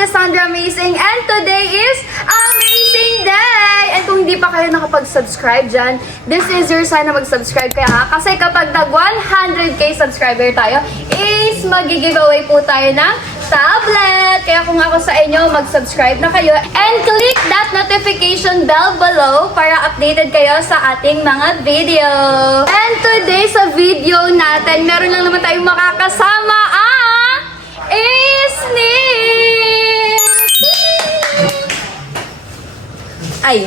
is Sandra Amazing and today is Amazing Day! And kung hindi pa kayo nakapag-subscribe dyan, this is your sign na mag-subscribe kaya ha. Kasi kapag nag 100k subscriber tayo, is mag-giveaway po tayo ng tablet. Kaya kung ako sa inyo, mag-subscribe na kayo and click that notification bell below para updated kayo sa ating mga video. And today sa video natin, meron lang naman tayong makakasama Ay.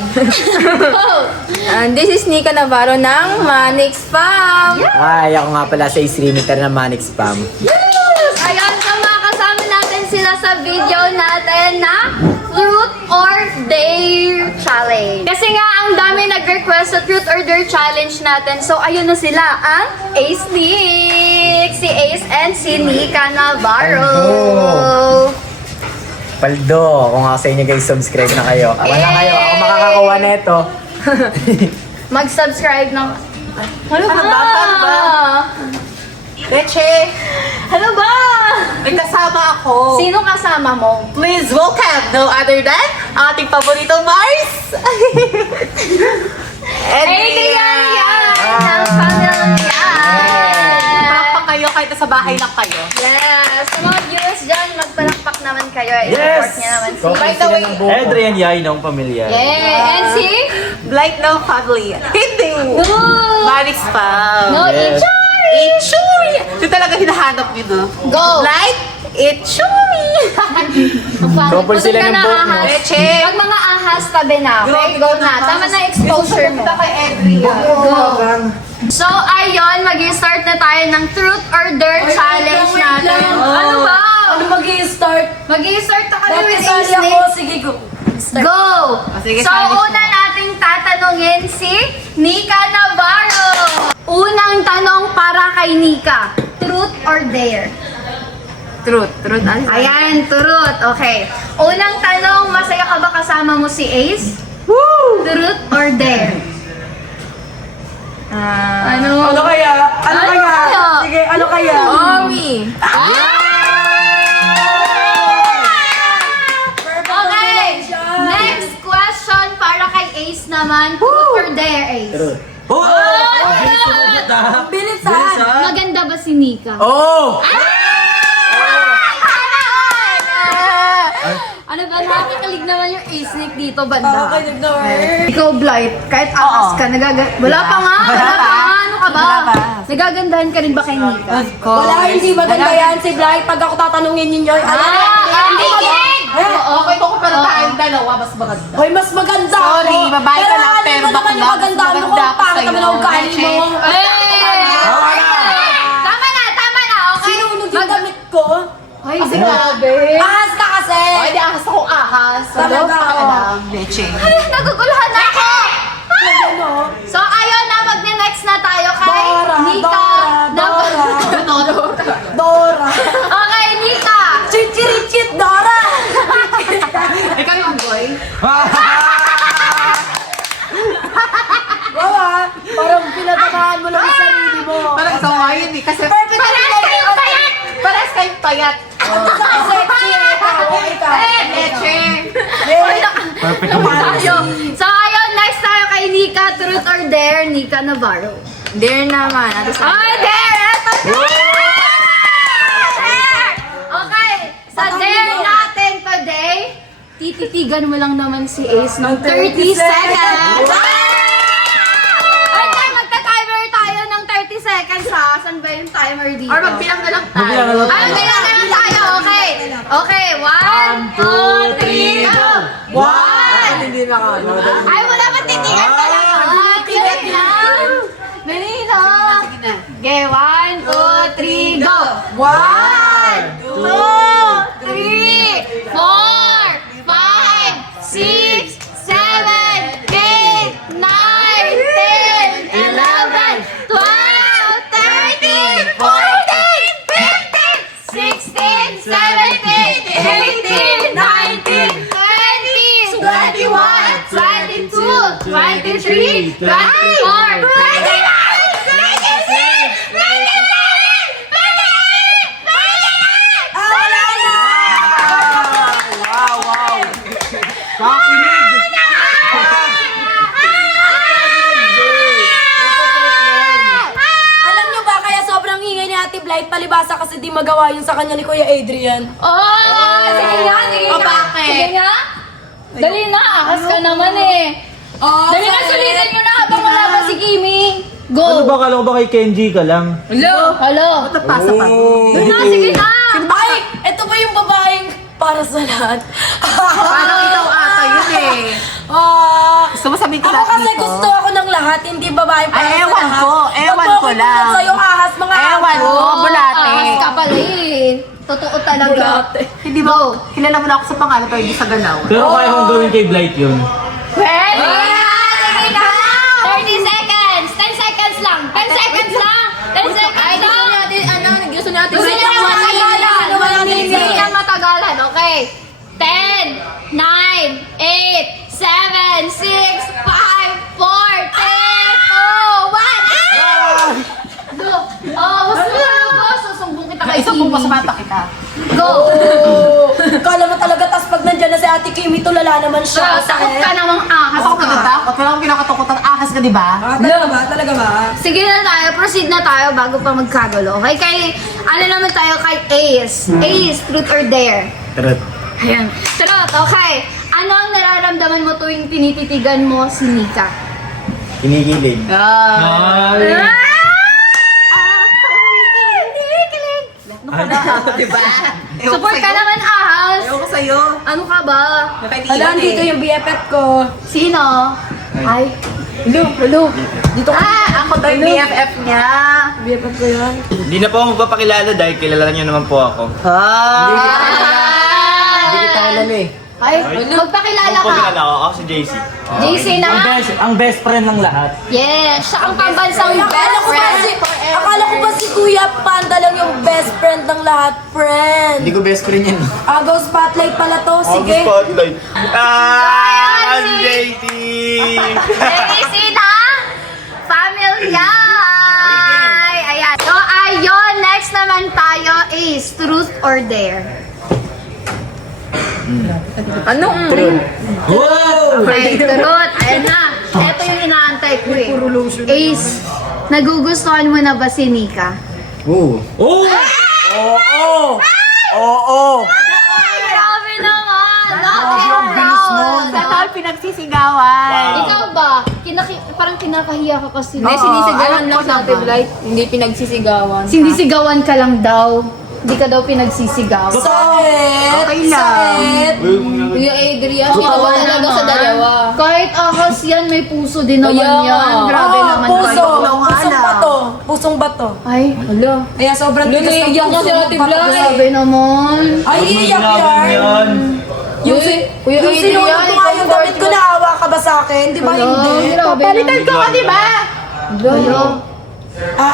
This is Nika Navarro ng Manix Spam. Ay, ako nga pala sa streamer ng Manix Spam. Yes! Ayan, so makakasama natin sila sa video natin na Truth or Dare Challenge. Kasi nga, ang dami nag-request sa Truth or Dare Challenge natin. So, ayun na sila, ang Ace Nick, si Ace and si Nika Navarro. Paldo, kung nga sa inyo guys, subscribe na kayo. Ako na kayo, ako makakakuha na ito. Mag-subscribe ng... Ano ba? Leche! Ano ba? May kasama ako. Sino kasama mo? Please welcome no other than ating paborito Mars! Adrian yan! Ang pamilya yan! Palakpak kayo kahit sa bahay lang kayo. Yes! Sa mga viewers dyan, magpalakpak naman kayo. Yes! I-support niya naman si... By the way, Adrian Yay ng pamilya. Yeah! And si... Blight no family. Hindi! No! Manix pa. No, Yes. Ichoy! Ichuy! Ito talaga hinahanap nyo, no? Go! Blight, Ichuy! Couple sila ng boat, no? Leche! Pag mga ahas, tabi na. Okay, go na. Tama na exposure mo. Kay Adrian. Go! So, ayun, mag-start na tayo ng Truth or Dare Challenge natin. Ano ba? Ano mag-i-start? Mag-i-start na kami with Sali Ace ako. Nick. Sige, go. Go! sige, So, challenge una nating tatanungin si Nika Navarro. Unang tanong para kay Nika. Truth or Dare? Truth. Ayan, truth. Okay. Unang tanong, masaya ka ba kasama mo si Ace? Woo! Truth or Dare? Ano? Ano kaya? Ano Ano kaya? kaya? Sige, ano kaya? Ori. Okay. Next question para kay Ace naman. Truth or Dare, Ace? Bilisan. Maganda ba si Nika? Oh! Ano ba? Nakakalig naman yung Ace Nick dito, banda. Okay, nag-door. Ikaw, Blight, kahit akas ka, wala pa nga, ano ka ba? Wala pa. Nagagandahan ka rin ba kay Nika? Wala, hindi maganda yan si Bly. Pag ako tatanungin ninyo, ano? Hindi kinig! Okay ko pero tayong dalawa, mas maganda. Hoy, mas maganda ako. Sorry, babae ka lang, ano pero mo naman yung bakla, maganda mas mo maganda kung ako pangit sa'yo. naman ang ugali mo. Tama na, okay? Sinunod yung damit ko. Ay, Kasi grabe. Ahas ka kasi. Oh, hindi ahas ako ahas. Talaga? Leche. Ay, naguguluhan na ako! Ano? So, ayun na, mag-next na tayo kay Dora, Nika. Dora. Okay, Nika. Chichirichit, Dora. Ikaw yung boy? Wow, parang pinatamahan mo lang yung sarili mo. Parang gawa yun eh. Kasi Perfect kayong payat! Parang kayong payat. Sexy. Ikaw. Leche. Perfect Tayo. So, ayun, next tayo kay Nika. Truth or Dare, Nika Navarro. Dare naman. Ay, Dare! Eto Dare! Okay, sa Dare natin today, tititigan mo lang naman si Ace ng 30 seconds. Okay, magta-timer tayo ng 30 seconds ha. Saan ba yung timer dito? Or magbilang na lang tayo. Ay, bilang na lang tayo. Okay. Okay, 1, 2, 3, go! 1! Hindi na ka. Ay, wala ba titigan talaga? Titig lang. Dali lang. Okay, 1, 2, 3, go! 1, 2, 3, 4, 5, 6, 7, 8, 9, 10, 11, 12, 13, 14, 15, 16, 17, 18, 19, 20, 21, 22, 23, 24, 25, Ate Blight, palibasa kasi di magawa yun sa kanya ni Kuya Adrian. Oh! Sige nga, sige O, nga. bakit? Sige nga. Dali na, ahas ka naman eh. Dali na, sulitan nyo na habang wala pa si Kimi. Go! Ano ba, kala ko ba kay Kenji ka lang? Hello. Napasa pa. Doon na, sige na. Ay, ito ba yung babaeng para sa lahat? Parang ikaw ata yun eh. Gusto mo sabihin ko Ako lahat kasi dito? gusto ako ng lahat, hindi babaeng para Ay, sa ewan lahat. ko, ewan Pag ko okay lang. Sa'yo ahas, mga Ewan ko, bulate. Ahas ka pala eh. Totoo talaga. Hindi ba, kilala mo na ako sa pangalan pero hindi sa galaw. Pero kaya kong gawin kay Blight yun. Pwede! Sige na! 30 seconds! 10 seconds lang! 10 seconds lang! 10 seconds lang! Gusto natin Gusto niya yung matagalan! Gusto niya matagalan, okay? 10, 9, 8, 7, 6, 5, 4, 3, 2, 1, Go! Oh, gusto mo na ako! Susumbong kita kay Isa pong Kimi. pasamata kita. Go! Kala mo talaga, tas pag nandyan na si Ate Kimi, tulala naman siya. Takot ka namang ahas Ako ka. natatakot, wala akong kinakatakutan. Ahas ka, di ba? Talaga ba? Talaga ba? Sige na tayo, proceed na tayo bago pa magkagulo. Okay, kay, ano naman tayo kay Ace. Ace, truth or dare? Tarot. Ayan. Truth, okay. Ano ang nararamdaman mo tuwing tinititigan mo si Nika? Kinikilig. Ay! Diba? Support ka naman, ahas. Ewan ko sa'yo. Ano ka ba? Hala, dito yung BFF ko. Sino? Ay. Hello. Dito ko. Ako daw yung BFF niya. BFF ko yan. Hindi na po ako magpapakilala dahil kilala niyo naman po ako. Hindi kita kilala eh. Ay, magpakilala Ako po ka. kilala ko, ako si JC. JC na? Ang best friend ng lahat. Yes, siya ang pambansang Akala best ko ba si, friend. akala ko ba si Kuya Panda lang yung best friend ng lahat, friend. Hindi ko best friend yan. Agaw spotlight pala to, Ako sige. spotlight. Ayan, Si si- JC! JC na? Familia! Ayan. So, ayun. Next naman tayo is truth or dare. Wow! Okay, truth. Ayan na. Ito yung inaantay ko eh. Ace, nagugustuhan mo na ba si Nika? Oo. Oh! Oo! Ay, grabe naman! Knock it down! Sa tawag pinagsisigawan. Ikaw ba? Parang kinakahiya ka kasi. Hindi, sinisigawan lang sa Ate Blight. Hindi pinagsisigawan. Sinisigawan ka lang daw. Hindi ka daw pinagsisigaw. Saet! Okay lang. Saet! Kuya Adrian, Kawawa talaga naman. sa dalawa. Kahit ahas yan, may puso din naman yan. Grabe naman puso. kayo. Pusong bato. Pusong bato. Ay, hala. Kaya sobrang tigas ng Naiiyak na si puso. Ate Blanc. Grabe naman. Ay, iiyak yan. Yung Kuya yung Adrian, sinunod ko nga yung damit ko, naawa ka ba sa akin? Di ba hindi? Grabe Palitan ko ka, di ba? Hala.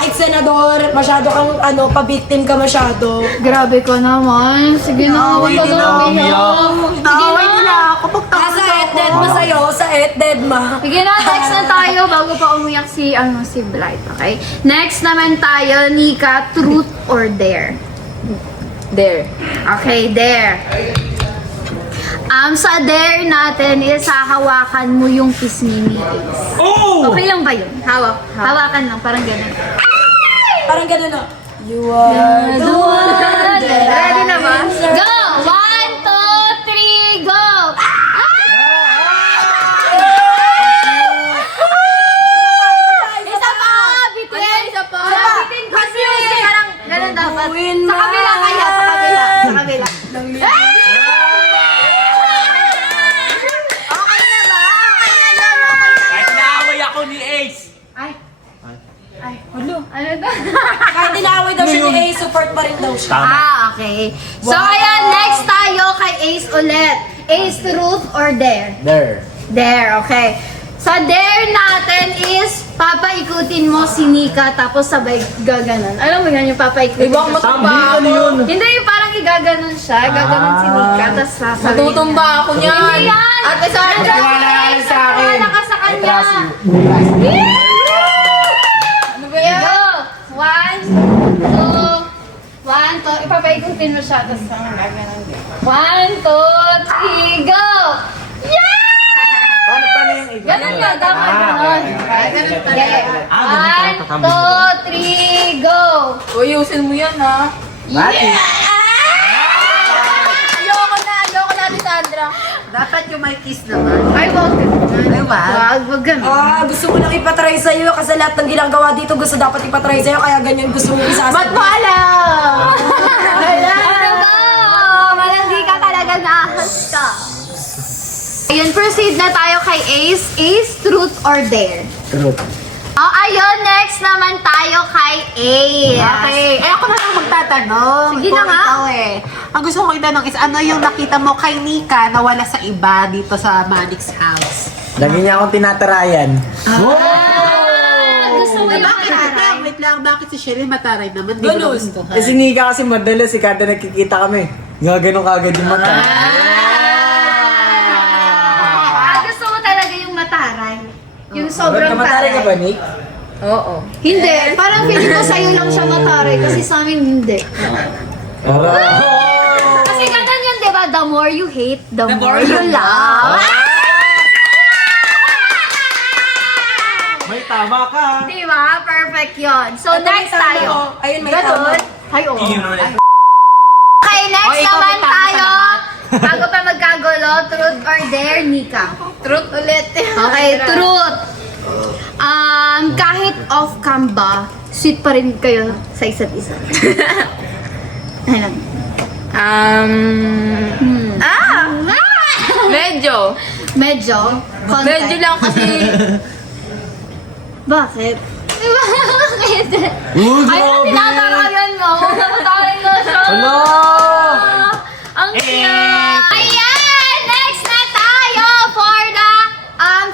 Ex-senador, masyado kang pa-victim ka masyado. Grabe ka naman. Sige na, huwag ka na umiyak. Naaway nila ako. Sa et-dead ma sa'yo, sa et-dead ma. Sige na, next na tayo bago pa umiyak si Blight, okay? Next naman tayo, Nika, truth or dare? There. Okay, dare. Sa dare natin is hahawakan mo yung pisngi ni Ace. Oh! Okay lang ba yun? Hawakan lang, parang ganun. Parang gano'n na. You are the one. Ready na ba? Go! 1, 2, 3, go! Isa pa! Bitin! Isa pa! Bitin kasi! Parang ganun dapat. Sa kabila kaya, sa kabila. Sa kabila. Okay na ba? Okay na yun, okay na. Kahit naaway ako ni Ace! Ay. Ano ba? Kahit inaaway daw siya ni A, support pa rin daw siya. Okay. So, ayan, next tayo kay Ace ulit. Ace, truth or dare? There. Dare, okay. Sa dare natin is papaikutin mo si Nika tapos sabay gaganon. Alam mo yan yung papaikutin. Ibang ka. Tambi, ano yun? Hindi, yung parang igaganon siya. Gaganon si Nika tapos sasabihin. Matutumba ako niyan. Hindi yan! Ate Sarah, Nagtiwala ka sa akin. Wala ka sa I kanya. trust you. Ano ba yan? Go! 1, 2, 1, 2. Ipapaikutin mo siya tapos gaganon din. 1, 2, 3, go! Yeah! Paano yung ikaw? Ganun nga, dapat ganun. okay. Okay. Ah, ganun pala, 1, 2, 3, go! Uy, Ayusin mo yan, ha? Mati. Ayoko na, Ate Sandra. Dapat yung may kiss naman. Ay, wag. Ay, wag. Wag ganun. Gusto ko lang ipatry sa'yo kasi lahat ng ginagawa dito gusto dapat ipatry sa'yo kaya ganyan gusto mo isasabi. Ba't mo alam? Malandi ka talaga, naahas ka. Ayun, proceed na tayo kay Ace. Ace, truth or dare? Truth. Oh, ayun, next naman tayo kay Ace. Okay. Eh, ako na lang magtatanong. Sige na Kung nga. ikaw Ang gusto ko itanong is, ano yung nakita mo kay Nika na wala sa iba dito sa Manix house? Lagi niya akong tinatarayan. Gusto mo yung mataray? Wait lang, bakit si Sheryl mataray naman? Di mo Ganun. nagustuhan? Kasi Nika kasi madalas, kada nakikita kami. Gaganon kagad yung mata. Gusto mo talaga yung mataray. Yung sobrang Mataray ka ba, taray. Nick? Oo. Hindi, parang feeling ko sa'yo lang siya mataray kasi sa amin hindi. Kasi ganun yun, di ba? The more you hate, the more you love. May tama ka. Di ba? Perfect yun. So, Ito, may next tama tayo. ko. Ayun, may Ganun. tama. Ay, oo. Yun naman. Okay, next O, ikaw naman may tama tayo. ka Bago pa magkagulo, truth or dare, Nika? Truth ulit. Okay, truth. Kahit off-cam ba, sweet pa rin kayo sa isa't isa. Ayun. Medyo. Medyo? Konti. Medyo lang kasi Bakit? Bakit? Ay, ano tinatarayan mo? Tinatarayan mo siya. Hello! Ang cute! Ayan! Next na tayo for the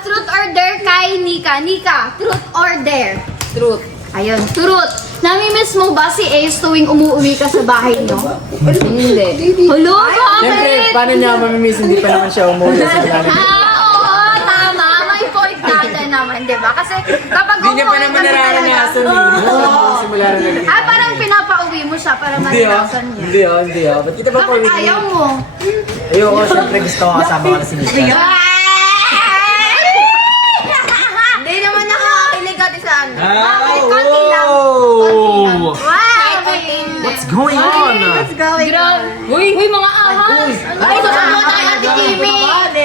truth or dare kay Nika. Nika, truth or dare? truth. Ayun, truth. Nami-miss mo ba si Ace tuwing umuwi ka sa bahay niyo? Hindi. Hello, Siyempre, bakit? paano niya mamimiss? Hindi pa naman siya umuwi sa planet. Oo, tama. May point natin naman, di ba? Kasi kapag Hindi niya pa umuwi naman ka sa nararanasan. Hindi pa naman simula na nag parang pinapauwi mo siya para Hindi ah. maranasan niya. Hindi ah. Ba't kita pa Bakit ayaw mo? Ayoko, siyempre gusto ko kasama ko na si Nika. Hindi naman nakakakilig Ate Sandra. Bakit? Konti lang. Konti lang. Wow! What's going on? Uy, mga ahas! Ay, susunod na Ate Kimi!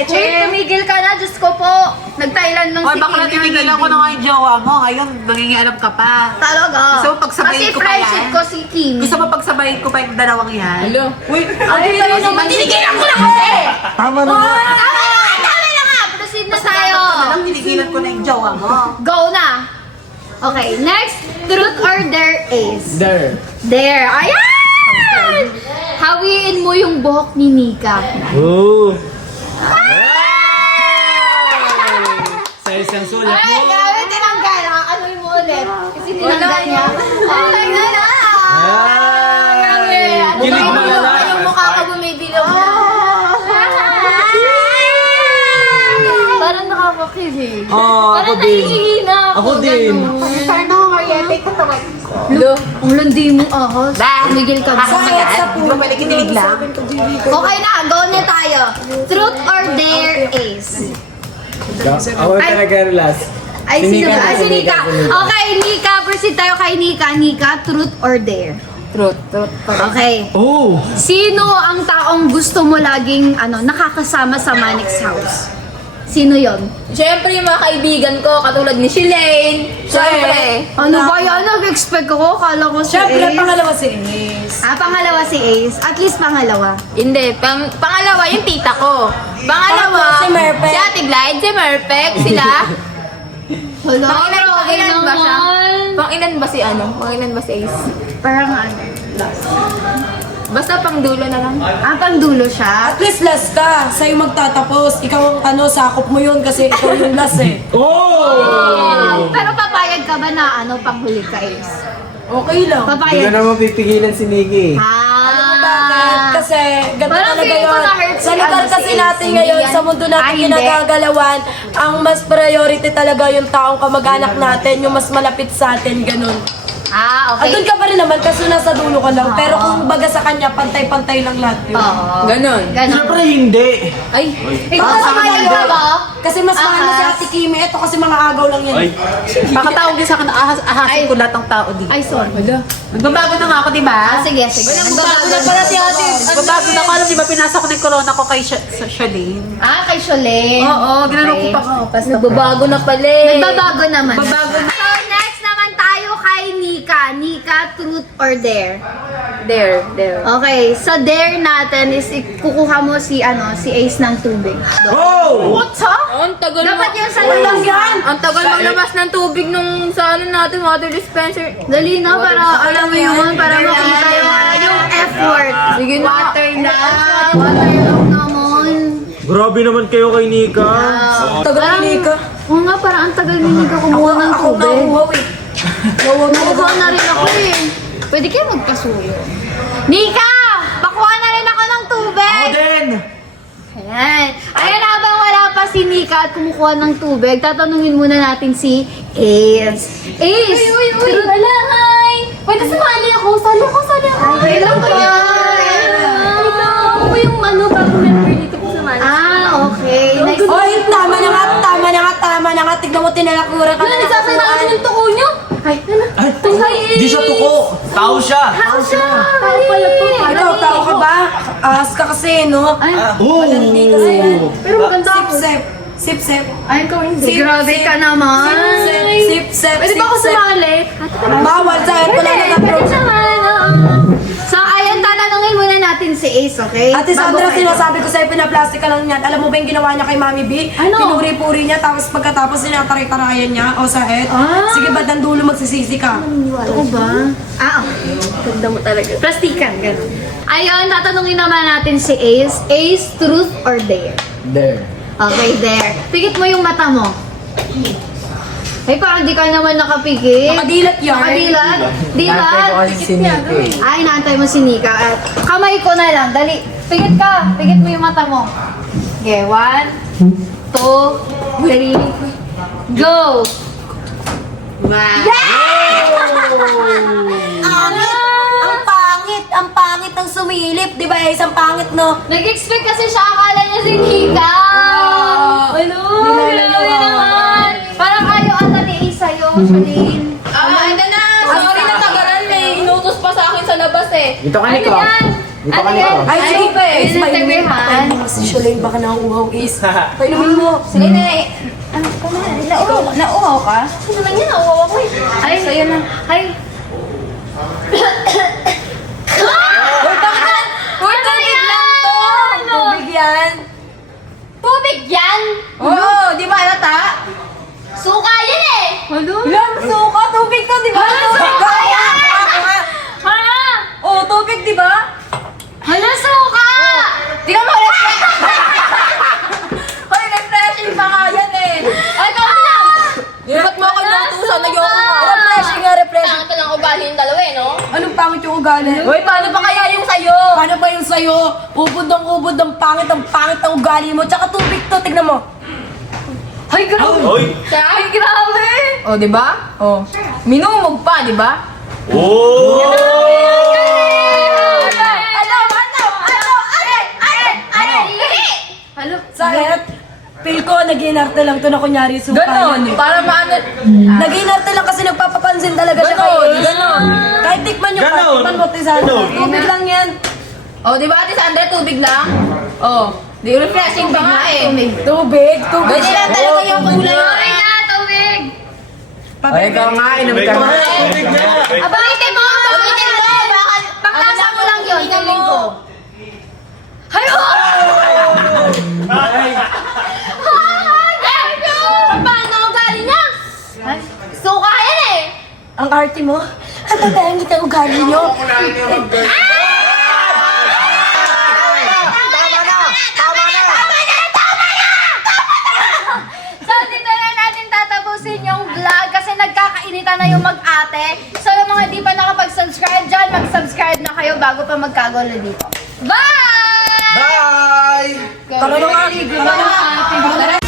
Uy, tumigil ka na, Diyos ko po. Nag-Thailand lang Oy, si bakla Kimi. tinigilan ko na nga yung jowa mo. Ngayon, nangingialam ka pa. Talaga. Gusto mo pagsabayin Kasi ko pa friendship yan? ko si Kimi. Gusto mo pagsabayin ko pa yung dalawang yan? Uy, Ay, naman, tinigilan ko na kasi! tama na nga. Tama na nga! Proceed na tayo. Alam, tinigilan ko na yung jowa mo. Go na! Okay, next, truth or dare is? There. Dare. Ayan! Hawiin mo yung buhok ni Nika. Ooh. Sa isang sulat Ay, grabe, tinanggal. Nakakaluin mo ulit. Kasi tinanggal niya. Ay, na. Grabe. Ano Kilig ba mo yun? na. Yung mukha ko bumibilog na. Parang nakakakilig. ako Parang din. nahihina ako. Ako din. ganun. Sana ko Mariette, katawan ko. Lo, ang landi mo ahos. Tumigil ka ba? Hindi mo pala kinilig lang. Okay na, go na tayo. Truth or dare is? Ako talaga last. Ay, sino ba? Ay, si Nika. Si Nika. Okay, Nika. Proceed tayo kay Nika. Nika, truth or dare? Truth. Okay. Oh! Sino ang taong gusto mo laging nakakasama sa Manix house? Sino yon? Siyempre, yung mga kaibigan ko, katulad ni Shilane. Siyempre. Ano ba yan? Nag-expect ako. Kala ko si Siyempre, Ace. pangalawa si Ace. Pangalawa si Ace. At least pangalawa. Hindi. Pangalawa, yung tita ko. Pangalawa, Pangatlo, si Merpek. si Ate Glide, si Merpek, sila. Hala, Pangilan ba siya? naman. Pangilan ba si Pangilan ba si Ace? Parang ano. Basta pang dulo na lang. Pangdulo siya. At least last ka. Sa'yo magtatapos. Ikaw ang sakop mo yun kasi ikaw yung last eh. Oh! Pero papayag ka ba na panghuli ka, Ace? Okay lang. Hindi ko Papayag. naman pipigilan si Nikki. Bakit? Kasi ganito Parang talaga feeling ko yun. na-hurt si Sa lugar ano, si kasi Ace. natin Hindi ngayon, yan. sa mundo natin Hindi. ginagagalawan, ang mas priority talaga yung taong kamag-anak natin, yung mas malapit sa atin, ganun. Ah, okay. Andun ka pa rin naman kasi nasa dulo ka lang. Pero kung baga sa kanya, pantay-pantay lang lahat yun. Oo. Ganon. Ganon. Siyempre hindi. Ay, Ikaw Baka sa sa kanya kanya ba? Kasi mas mahal na si Ate Kimi. Ito kasi mga agaw lang yan. Ay, Baka tawag din sa akin, ahasin ko lahat ng tao dito. ay, sorry. Nagbabago na nga ako, di ba? Sige, sige. Nagbabago na pala si ate. Nagbabago na ako, alam di ba, pinasok ko na yung corona ko kay Shalane. Ah, kay Sholane. Oo, ginanong ko pa. Nagbabago na pala eh. Nagbabago naman. Nagbabago na. So, next naman tayo kay Nika. Nika, truth or dare? There. Okay, sa dare natin is kukuha mo si Ace ng tubig. oh! What, ha? Ang tagal Dapat mo. yun sa Walang labas. yan! Ang tagal maglabas ng tubig nung sa ano natin, water dispenser. Dali na, para alam mo yun, para makita yung effort. Sige na. Water lang. Water lang naman. Grabe naman kayo kay Nika. Tagal ni Nika. Oo nga, parang ang tagal ni Nika kumuha ng Ako tubig. nakuhaw eh. Nakuha na rin ako eh. Pwede kayo magpasuyo. Nika! Pakuha na rin ako ng tubig! Ako din! Ayan. Ayan, habang wala pa si Nika at kumukuha ng tubig, tatanungin muna natin si Ace. Ace! Uy! Wala, hi! Pwede sumali ako. Sali ako. Ay, lang ba yan? Ako yung bago member dito po sa Manila. Ah, okay. Nice. Oy, tama na nga. Tignan mo, tinalakura ka na. Nagsasalamin yung tuko nyo. Ay, Di siya tuko. Tao siya. Tao pala to. Ikaw, tao ka ba? Ahas ka kasi, no? Oh! Malandi kasi yan. Pero maganda ako. Sip-sip. Ay, ikaw hindi. Grabe ka naman. Sip-sip. Pwede ba ako sumali? Bawal sa akin. Wala na approach. So, ayan, tatanungin muna natin si Ace, okay? Ate Sandra, Bago kayo. sinasabi ko sa'yo, pinaplastic ka lang yan. Alam mo ba yung ginawa niya kay Mami B? Ano? Pinuri-puri niya, tapos pagkatapos sinataray-tarayan niya, o sa head. Sige, ba't ang dulo magsisisi ka? Totoo ba? Ah, okay. Ganda mo talaga. Plastikan, gano'n. Ayun, tatanungin naman natin si Ace. Ace, truth or dare? There. Okay, dare. Pikit mo yung mata mo. Ay, parang di ka naman nakapikit. Nakadilat yan. Nakadilat? Nantay ko Dilat? kasi si Nika eh. Ay, naantay mo si Nika. At kamay ko na lang. Dali. Pikit ka. Pikit mo yung mata mo. Okay, 1, 2, 3, go! Ang pangit ang sumilip, di ba? Isang pangit, no? Nag-expect kasi siya, akala niya si Nika. Ano? Grabe naman. Parang ayaw ata ni Ace sa'yo, Shalene. Hindi na. Sorry na tagalan eh. Inutos pa sa akin sa labas eh. Dito ka, Ano Nico. yan? Dito ka, Ano Nico. yan? Ay, sige, Ay, Is, painumin mo. Instagram. Painumin mo si Shalane, baka nauuhaw, Is. Painumin mo. Sige na. Ano ka na? Nauhaw ka? Ano naman yan? Nauhaw ako eh. Ay, sa'yo na. Ay. Uy, tubig lang to. Tubig yan. Tubig yan? Oo, di ba halata? Suka yan eh! Lang, suka, tubig to, di ba? Suka yan! Ha? Oo, tubig, di ba? Hala, suka! Di ka Hoy, refreshing pa nga yan eh. Ay, kami lang! Ba't mo ako inutusan? Ayoko nga. Refreshing nga, refreshing. Pangit lang ugali yung dalawa eh, no? Anong pangit yung ugali? Hoy, paano pa kaya yung sa'yo? Paano ba yung sa'yo? Ubod ang pangit ng ugali mo. Tsaka tubig to, tignan mo. Ay, grabe. Oy! Ay, grabe. O, di ba? O. Minumog pa, di ba? Oh! Halo? Sakit? Feel ko, nag-inarte lang to na kunyari suka Ganon. yan eh. Para maano. Nag-inarte lang kasi nagpapapansin talaga siya Ganon, kay Is. ganon. Kahit tikman nyo pa, Ganon. tikman mo, Tisana. Ganon. Tubig lang yan. O, di ba, Ate Sandra, tubig lang? O. Di refreshing pa nga eh. Tubig, tubig. Ganyan lang talaga yung kulay. Tubig na, tubig! Ay, ikaw nga, inom ka nga. Abakitin mo! Abakitin mo! Baka pangtasa mo lang yun. Tingnan mo. Hayo! Paano ugali niya? Suka yan eh! Ang arte mo? Ang tatayang kita ugali nyo. So, dito na natin tatapusin yung vlog kasi nagkakainitan na yung mag-ate. So, yung mga di pa nakapag-subscribe dyan, mag-subscribe na kayo bago pa magkagulo dito. Bye! Bye! Tara na nga. Tara na.